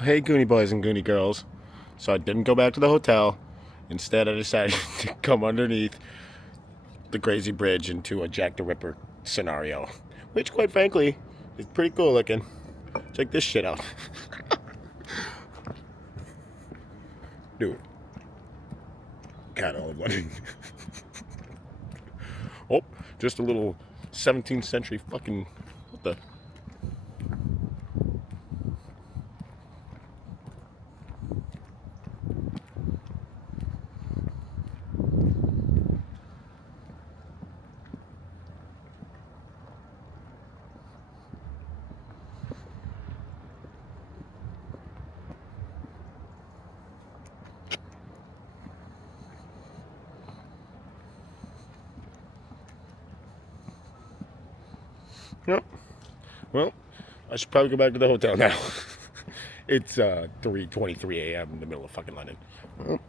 Hey, Goonie boys and Goonie girls. So I didn't go back to the hotel. Instead, I decided to come underneath the crazy bridge into a Jack the Ripper scenario, which, quite frankly, is pretty cool looking. Check this shit out. Dude. God, all of one. Oh, just a little 17th century fucking. What the? Yep. Well, I should probably go back to the hotel now. It's 3:23 a.m. in the middle of fucking London. Well,